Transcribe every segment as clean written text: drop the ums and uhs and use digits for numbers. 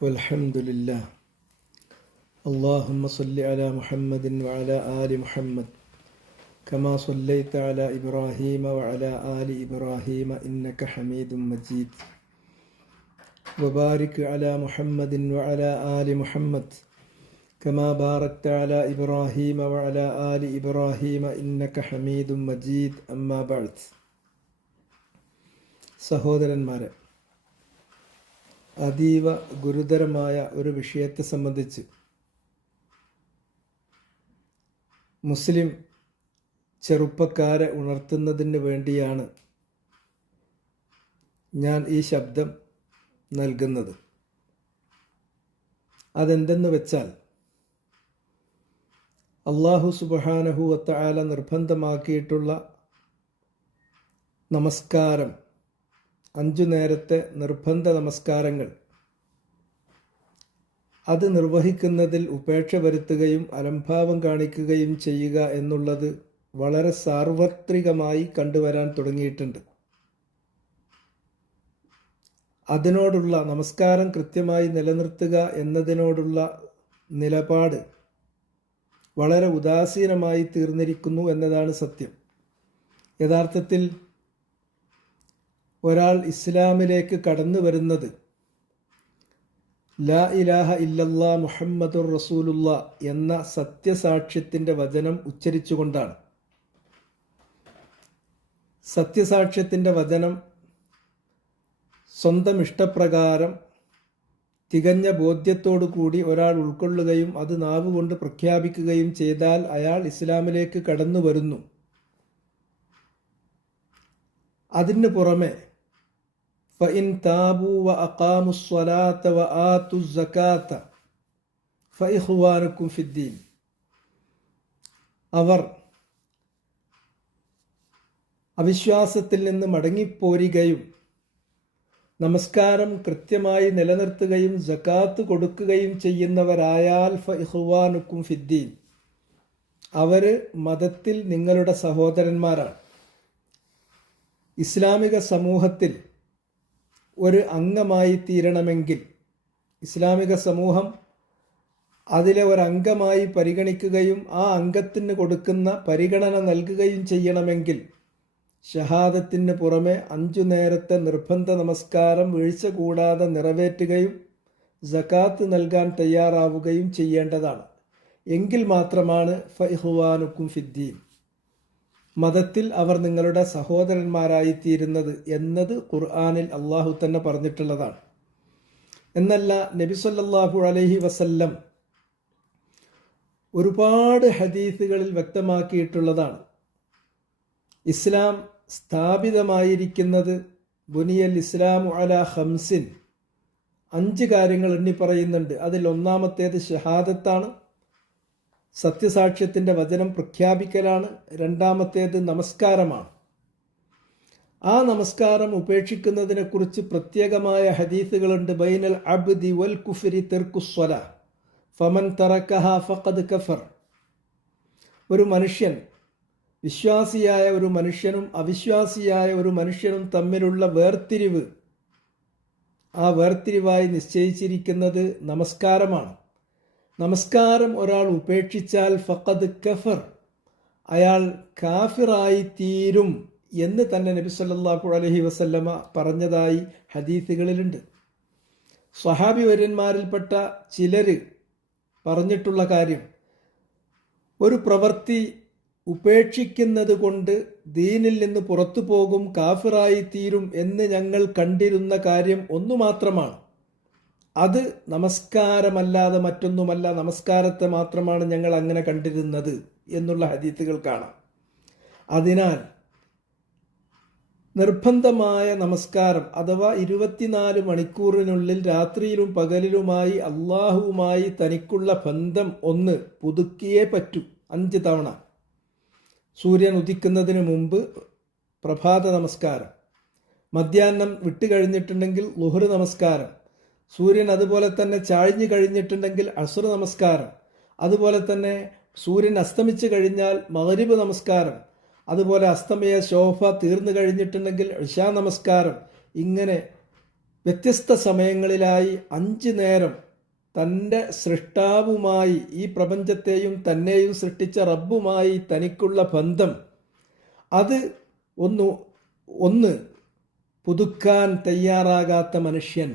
والحمد لله. اللهم صل على محمد وعلى آل محمد كما صليت على إبراهيم وعلى آل إبراهيم إنك حميد مجيد. وبارك على محمد وعلى آل محمد كما باركت على إبراهيم وعلى آل إبراهيم إنك حميد مجيد. أما بعد. സഹോദരന്മാരെ, അതീവ ഗുരുതരമായ ഒരു വിഷയത്തെ സംബന്ധിച്ച് മുസ്ലിം ചെറുപ്പക്കാരെ ഉണർത്തുന്നതിന് വേണ്ടിയാണ് ഞാൻ ഈ ശബ്ദം നൽകുന്നത്. അതെന്തെന്ന് വെച്ചാൽ, അല്ലാഹു സുബ്ഹാനഹു വ തആല നിർബന്ധമാക്കിയിട്ടുള്ള നമസ്കാരം, 5 നേരത്തെ നിർബന്ധ നമസ്കാരങ്ങൾ, അത് നിർവഹിക്കുന്നതിൽ ഉപേക്ഷ വരുത്തുകയും അലംഭാവം കാണിക്കുകയും ചെയ്യുക എന്നുള്ളത് വളരെ സാർവത്രികമായി കണ്ടുവരാൻ തുടങ്ങിയിട്ടുണ്ട്. അതിനോടുള്ള, നമസ്കാരം കൃത്യമായി നിലനിർത്തുക എന്നതിനോടുള്ള നിലപാട് വളരെ ഉദാസീനമായി തീർന്നിരിക്കുന്നു എന്നതാണ് സത്യം. യഥാർത്ഥത്തിൽ ഒരാൾ ഇസ്ലാമിലേക്ക് കടന്നു വരുന്നത് ലാ ഇലാഹ ഇല്ലല്ലാ മുഹമ്മദുർ റസൂലുള്ളാ എന്ന സത്യസാക്ഷ്യത്തിൻ്റെ വചനം ഉച്ചരിച്ചുകൊണ്ടാണ്. സത്യസാക്ഷ്യത്തിൻ്റെ വചനം സ്വന്തം ഇഷ്ടപ്രകാരം തികഞ്ഞ ബോധ്യത്തോടു കൂടി ഒരാൾ ഉൾക്കൊള്ളുകയും അത് നാവുകൊണ്ട് പ്രഖ്യാപിക്കുകയും ചെയ്താൽ അയാൾ ഇസ്ലാമിലേക്ക് കടന്നു വരുന്നു. അതിന് പുറമെ فإن تابوا وأقاموا الصلاة وآتوا الزكاة فإخوانكم في الدين, അവർ അവിശ്വാസത്തിൽ നിന്ന് മടങ്ങിപ്പോരുകയും നമസ്കാരം കൃത്യമായി നിലനിർത്തുകയും സകാത്ത് കൊടുക്കുകയും ചെയ്യുന്നവരായാൽ ഫഇഖ്വാനുക്കും ഫിദ്ദീൻ, അവർ മതത്തിൽ നിങ്ങളുടെ സഹോദരന്മാരാണ്. ഇസ്ലാമിക സമൂഹത്തിൽ ഒരു അംഗമായി തീരണമെങ്കിൽ, ഇസ്ലാമിക സമൂഹം അതിലെ ഒരംഗമായി പരിഗണിക്കുകയും ആ അംഗത്തിന് കൊടുക്കുന്ന പരിഗണന നൽകുകയും ചെയ്യണമെങ്കിൽ ഷഹാദത്തിന് പുറമെ 5 നേരത്തെ നിർബന്ധ നമസ്കാരം വീഴ്ച കൂടാതെ നിറവേറ്റുകയും സകാത്ത് നൽകാൻ തയ്യാറാവുകയും ചെയ്യേണ്ടതാണ്. എങ്കിൽ മാത്രമാണ് ഫഇഖ്വാനുക്കും ഫിദ്ദീൻ, മതത്തിൽ അവർ നിങ്ങളുടെ സഹോദരന്മാരായിത്തീരുന്നത് എന്നത് ഖുർആനിൽ അള്ളാഹു തന്നെ പറഞ്ഞിട്ടുള്ളതാണ്. എന്നല്ല, നബി സല്ലല്ലാഹു അലൈഹി വസല്ലം ഒരുപാട് ഹദീസുകളിൽ വ്യക്തമാക്കിയിട്ടുള്ളതാണ്. ഇസ്ലാം സ്ഥാപിതമായിരിക്കുന്നത് ബുനിയൽ ഇസ്ലാമു അലാ ഖംസിൻ, 5 കാര്യങ്ങൾ എണ്ണി പറയുന്നുണ്ട്. അതിൽ ഒന്നാമത്തേത് ഷഹാദത്താണ്, സത്യസാക്ഷ്യത്തിൻ്റെ വചനം പ്രഖ്യാപിക്കലാണ്. രണ്ടാമത്തേത് നമസ്കാരമാണ്. ആ നമസ്കാരം ഉപേക്ഷിക്കുന്നതിനെക്കുറിച്ച് പ്രത്യേകമായ ഹദീസുകളുണ്ട്. ബൈനൽ അബ്ദി വൽ കുഫ്രി തർക്കുസ്വലാ ഫമൻ തറക്കഹാ ഫഖദ് കഫർ. ഒരു മനുഷ്യൻ, വിശ്വാസിയായ ഒരു മനുഷ്യനും അവിശ്വാസിയായ ഒരു മനുഷ്യനും തമ്മിലുള്ള വേർതിരിവ്, ആ വേർതിരിവായി നിശ്ചയിച്ചിരിക്കുന്നത് നമസ്കാരമാണ്. നമസ്കാരം ഒരാൾ ഉപേക്ഷിച്ചാൽ ഫഖദ് കഫർ, അയാൾ കാഫിറായി തീരും എന്ന് തന്നെ നബി സല്ലല്ലാഹു അലൈഹി വസല്ലമ പറഞ്ഞതായി ഹദീസുകളിലുണ്ട്. സ്വഹാബി വര്യന്മാരിൽപ്പെട്ട ചിലർ പറഞ്ഞിട്ടുള്ള കാര്യം, ഒരു പ്രവൃത്തി ഉപേക്ഷിക്കുന്നത് കൊണ്ട് ദീനിൽ നിന്ന് പുറത്തു പോകും, കാഫിറായി തീരും എന്ന് ഞങ്ങൾ കണ്ടിരുന്ന കാര്യം ഒന്നു മാത്രമാണ്. അത് നമസ്കാരമല്ലാതെ മറ്റൊന്നുമല്ല, നമസ്കാരത്തെ മാത്രമാണ് ഞങ്ങൾ അങ്ങനെ കണ്ടിരുന്നത് എന്നുള്ള ഹദീസുകൾ കാണാം. അതിനാൽ നിർബന്ധമായ നമസ്കാരം അഥവാ 24 മണിക്കൂറിനുള്ളിൽ രാത്രിയിലും പകലിലുമായി അള്ളാഹുവുമായി തനിക്കുള്ള ബന്ധം ഒന്ന് പുതുക്കിയേ പറ്റൂ. 5 തവണ. സൂര്യൻ ഉദിക്കുന്നതിന് മുമ്പ് പ്രഭാത നമസ്കാരം, മധ്യാഹ്നം വിട്ടുകഴിഞ്ഞിട്ടുണ്ടെങ്കിൽ ളുഹർ നമസ്കാരം, സൂര്യൻ അതുപോലെ തന്നെ ചാഴ്ഞ്ഞു കഴിഞ്ഞിട്ടുണ്ടെങ്കിൽ അസ്ർ നമസ്കാരം, അതുപോലെ തന്നെ സൂര്യൻ അസ്തമിച്ചു കഴിഞ്ഞാൽ മഗ്രിബ് നമസ്കാരം, അതുപോലെ അസ്തമയ ശോഭ തീർന്നു കഴിഞ്ഞിട്ടുണ്ടെങ്കിൽ ഇശാ നമസ്കാരം. ഇങ്ങനെ വ്യത്യസ്ത സമയങ്ങളിലായി 5 നേരം തൻ്റെ സൃഷ്ടാവുമായി, ഈ പ്രപഞ്ചത്തെയും തന്നെയും സൃഷ്ടിച്ച റബ്ബുമായി തനിക്കുള്ള ബന്ധം അത് ഒന്ന് പുതുക്കാൻ തയ്യാറാകാത്ത മനുഷ്യൻ,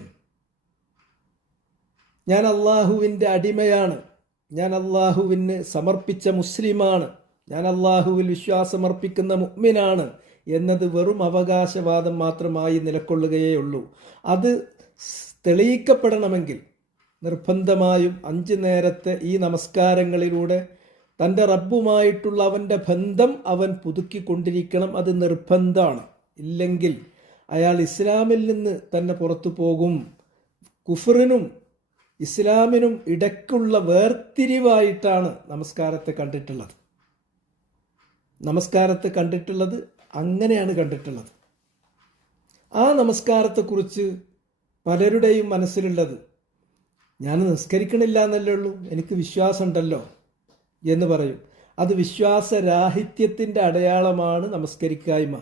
ഞാൻ അള്ളാഹുവിൻ്റെ അടിമയാണ്, ഞാൻ അള്ളാഹുവിന് സമർപ്പിച്ച മുസ്ലിമാണ്, ഞാൻ അള്ളാഹുവിൽ വിശ്വാസമർപ്പിക്കുന്ന മുഅ്മിനാണ് എന്നത് വെറും അവകാശവാദം മാത്രമായി നിലകൊള്ളുകയേ ഉള്ളൂ. അത് തെളിയിക്കപ്പെടണമെങ്കിൽ നിർബന്ധമായും 5 നേരത്തെ ഈ നമസ്കാരങ്ങളിലൂടെ തൻ്റെ റബ്ബുമായിട്ടുള്ള അവൻ്റെ ബന്ധം അവൻ പുതുക്കിക്കൊണ്ടിരിക്കണം. അത് നിർബന്ധമാണ്. ഇല്ലെങ്കിൽ അയാൾ ഇസ്ലാമിൽ നിന്ന് തന്നെ പുറത്തു പോകും. കുഫറിനും ഇസ്ലാമിനും ഇടയ്ക്കുള്ള വേർതിരിവായിട്ടാണ് നമസ്കാരത്തെ കണ്ടിട്ടുള്ളത്. നമസ്കാരത്തെ കണ്ടിട്ടുള്ളത് അങ്ങനെയാണ് കണ്ടിട്ടുള്ളത്. ആ നമസ്കാരത്തെക്കുറിച്ച് പലരുടെയും മനസ്സിലുള്ളത്, ഞാൻ നിസ്കരിക്കണില്ല എന്നല്ലേ ഉള്ളൂ, എനിക്ക് വിശ്വാസമുണ്ടല്ലോ എന്ന് പറയും. അത് വിശ്വാസരാഹിത്യത്തിൻ്റെ അടയാളമാണ് നമസ്കരിക്കായ്മ.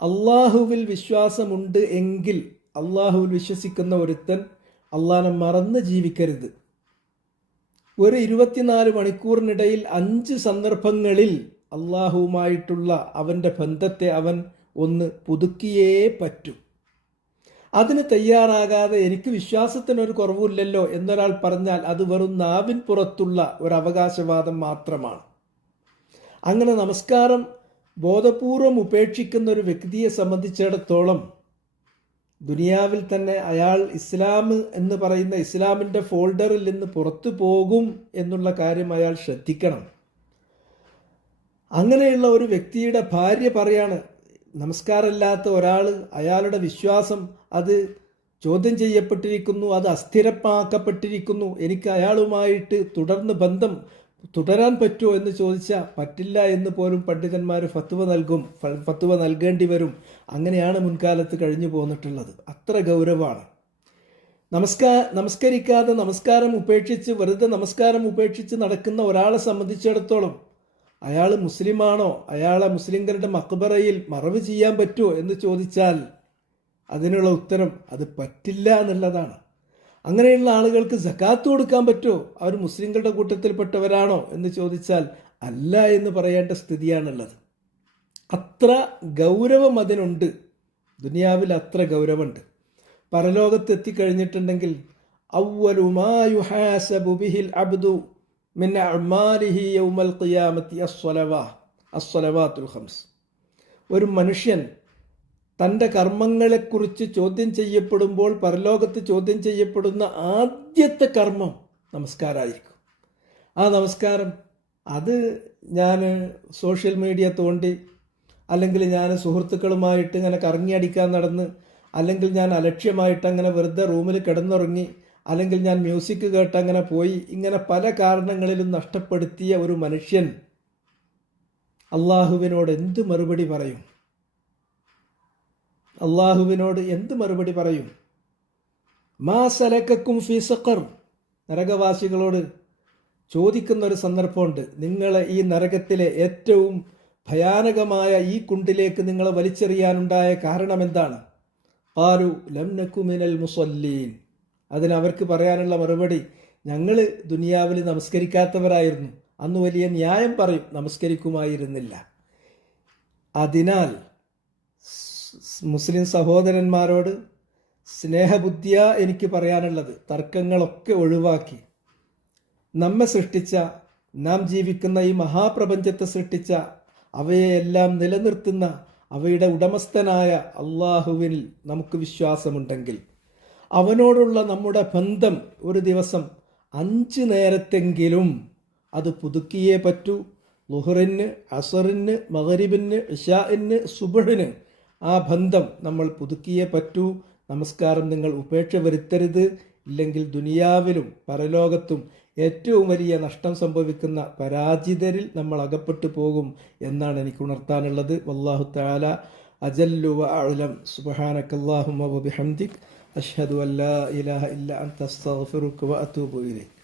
അള്ളാഹുവിൽ വിശ്വാസമുണ്ട് എങ്കിൽ അള്ളാഹുവിൽ വിശ്വസിക്കുന്ന ഒരുത്തൻ അള്ളാഹനെ മറന്ന് ജീവിക്കരുത്. ഒരു 24 മണിക്കൂറിനിടയിൽ 5 സന്ദർഭങ്ങളിൽ അള്ളാഹുവുമായിട്ടുള്ള അവൻ്റെ ബന്ധത്തെ അവൻ ഒന്ന് പുതുക്കിയേ പറ്റൂ. അതിന് തയ്യാറാകാതെ എനിക്ക് വിശ്വാസത്തിനൊരു കുറവില്ലല്ലോ എന്നൊരാൾ പറഞ്ഞാൽ അത് വെറും നാവിൻ പുറത്തുള്ള ഒരു അവകാശവാദം മാത്രമാണ്. അങ്ങനെ നമസ്കാരം ബോധപൂർവം ഉപേക്ഷിക്കുന്ന ഒരു വ്യക്തിയെ സംബന്ധിച്ചിടത്തോളം ദുനിയാവിൽ തന്നെ അയാൾ ഇസ്ലാം എന്ന് പറയുന്ന ഇസ്ലാമിൻ്റെ ഫോൾഡറിൽ നിന്ന് പുറത്തു പോകും എന്നുള്ള കാര്യം അയാൾ ശ്രദ്ധിക്കണം. അങ്ങനെയുള്ള ഒരു വ്യക്തിയുടെ ഭാര്യ പറയാണ്, നമസ്കാരമില്ലാത്ത ഒരാൾ, അയാളുടെ വിശ്വാസം അത് ചോദ്യം ചെയ്യപ്പെട്ടിരിക്കുന്നു, അത് അസ്ഥിരമാക്കപ്പെട്ടിരിക്കുന്നു, എനിക്ക് അയാളുമായിട്ട് തുടർന്ന് ബന്ധം തുടരാൻ പറ്റുമോ എന്ന് ചോദിച്ചാൽ പറ്റില്ല എന്ന് പോലും പണ്ഡിതന്മാർ ഫത്വ നൽകേണ്ടി വരും. അങ്ങനെയാണ് മുൻകാലത്ത് കഴിഞ്ഞു പോന്നിട്ടുള്ളത്. അത്ര ഗൗരവമാണ്. നമസ്കരിക്കാതെ നമസ്കാരം ഉപേക്ഷിച്ച് വെറുതെ നമസ്കാരം ഉപേക്ഷിച്ച് നടക്കുന്ന ഒരാളെ സംബന്ധിച്ചിടത്തോളം അയാൾ മുസ്ലിമാണോ, അയാളെ മുസ്ലിംകളുടെ മക്ബറയിൽ മറവ് ചെയ്യാൻ പറ്റുമോ എന്ന് ചോദിച്ചാൽ അതിനുള്ള ഉത്തരം അത് പറ്റില്ല എന്നുള്ളതാണ്. അങ്ങനെയുള്ള ആളുകൾക്ക് സകാത്ത് കൊടുക്കാൻ പറ്റുമോ, അവർ മുസ്ലിങ്ങളുടെ കൂട്ടത്തിൽപ്പെട്ടവരാണോ എന്ന് ചോദിച്ചാൽ അല്ല എന്ന് പറയേണ്ട സ്ഥിതിയാണുള്ളത്. അത്ര ഗൗരവം അതിനുണ്ട്. ദുനിയാവിൽ അത്ര ഗൗരവമുണ്ട്. പരലോകത്തെത്തിക്കഴിഞ്ഞിട്ടുണ്ടെങ്കിൽ അവ്വലു മാ യുഹാസബു ബിഹിൽ അബ്ദു മിൻ അഅ്മാലിഹി യൗമൽ ഖിയാമത്തി അസ്സലവാത്തുൽ ഖംസ്. ഒരു മനുഷ്യൻ തൻ്റെ കർമ്മങ്ങളെക്കുറിച്ച് ചോദ്യം ചെയ്യപ്പെടുമ്പോൾ പരലോകത്ത് ചോദ്യം ചെയ്യപ്പെടുന്ന ആദ്യത്തെ കർമ്മം നമസ്കാരമായിരിക്കും. ആ നമസ്കാരം അത് ഞാൻ സോഷ്യൽ മീഡിയ തോണ്ടി, അല്ലെങ്കിൽ ഞാൻ സുഹൃത്തുക്കളുമായിട്ട് ഇങ്ങനെ കറങ്ങിയടിക്കാൻ നടന്ന്, അല്ലെങ്കിൽ ഞാൻ അലക്ഷ്യമായിട്ട് അങ്ങനെ വെറുതെ റൂമിൽ കിടന്നുറങ്ങി, അല്ലെങ്കിൽ ഞാൻ മ്യൂസിക് കേട്ടങ്ങനെ പോയി, ഇങ്ങനെ പല കാരണങ്ങളിലും നഷ്ടപ്പെടുത്തിയ ഒരു മനുഷ്യൻ അള്ളാഹുവിനോട് എന്ത് മറുപടി പറയും? അള്ളാഹുവിനോട് എന്ത് മറുപടി പറയും? മാ സലക്കക്കും ഫീ സഖർ. നരകവാസികളോട് ചോദിക്കുന്ന ഒരു സന്ദർഭമുണ്ട്. നിങ്ങളെ ഈ നരകത്തിലെ ഏറ്റവും ഭയാനകമായ ഈ കുണ്ടിലേക്ക് നിങ്ങളെ വലിച്ചെറിയാനുണ്ടായ കാരണം എന്താണ്? ഖാലു ലം നകു മിനൽ മുസല്ലീൻ. അതിനവർക്ക് പറയാനുള്ള മറുപടി, ഞങ്ങൾ ദുനിയാവിൽ നമസ്കരിക്കാത്തവരായിരുന്നു. അന്ന് വലിയ ന്യായം പറയും, നമസ്കരിക്കുമായിരുന്നില്ല. അതിനാൽ മുസ്ലിം സഹോദരന്മാരോട് സ്നേഹബുദ്ധിയ എനിക്ക് പറയാനുള്ളത്, തർക്കങ്ങളൊക്കെ ഒഴിവാക്കി നമ്മെ സൃഷ്ടിച്ച, നാം ജീവിക്കുന്ന ഈ മഹാപ്രപഞ്ചത്തെ സൃഷ്ടിച്ച, അവയെല്ലാം നിലനിർത്തുന്ന, അവയുടെ ഉടമസ്ഥനായ അള്ളാഹുവിൽ നമുക്ക് വിശ്വാസമുണ്ടെങ്കിൽ അവനോടുള്ള നമ്മുടെ ബന്ധം ഒരു ദിവസം 5 നേരത്തെങ്കിലും അത് പുതുക്കിയേ പറ്റൂ. ളുഹറിന്, അസറിന്, മഗ്രിബിന്, ഇശാഇന്, സുബ്ഹിന് ആ ബന്ധം നമ്മൾ പുതുക്കിയേ പറ്റൂ. നമസ്കാരം നിങ്ങൾ ഉപേക്ഷ വരുത്തരുത്. ഇല്ലെങ്കിൽ ദുനിയാവിലും പരലോകത്തും ഏറ്റവും വലിയ നഷ്ടം സംഭവിക്കുന്ന പരാജിതരിൽ നമ്മൾ അകപ്പെട്ടു പോകും എന്നാണ് എനിക്ക് ഉണർത്താനുള്ളത്. വല്ലാഹു തആല അജല്ലു വ അഅലം. സുബ്ഹാനകല്ലാഹുമ്മ വ ബിഹംദിക് അഷ്ഹദു അൻ ലാ ഇലാഹ ഇല്ല അൻത അസ്തഗ്ഫിറുക വ അതൂബു ഇലൈക്.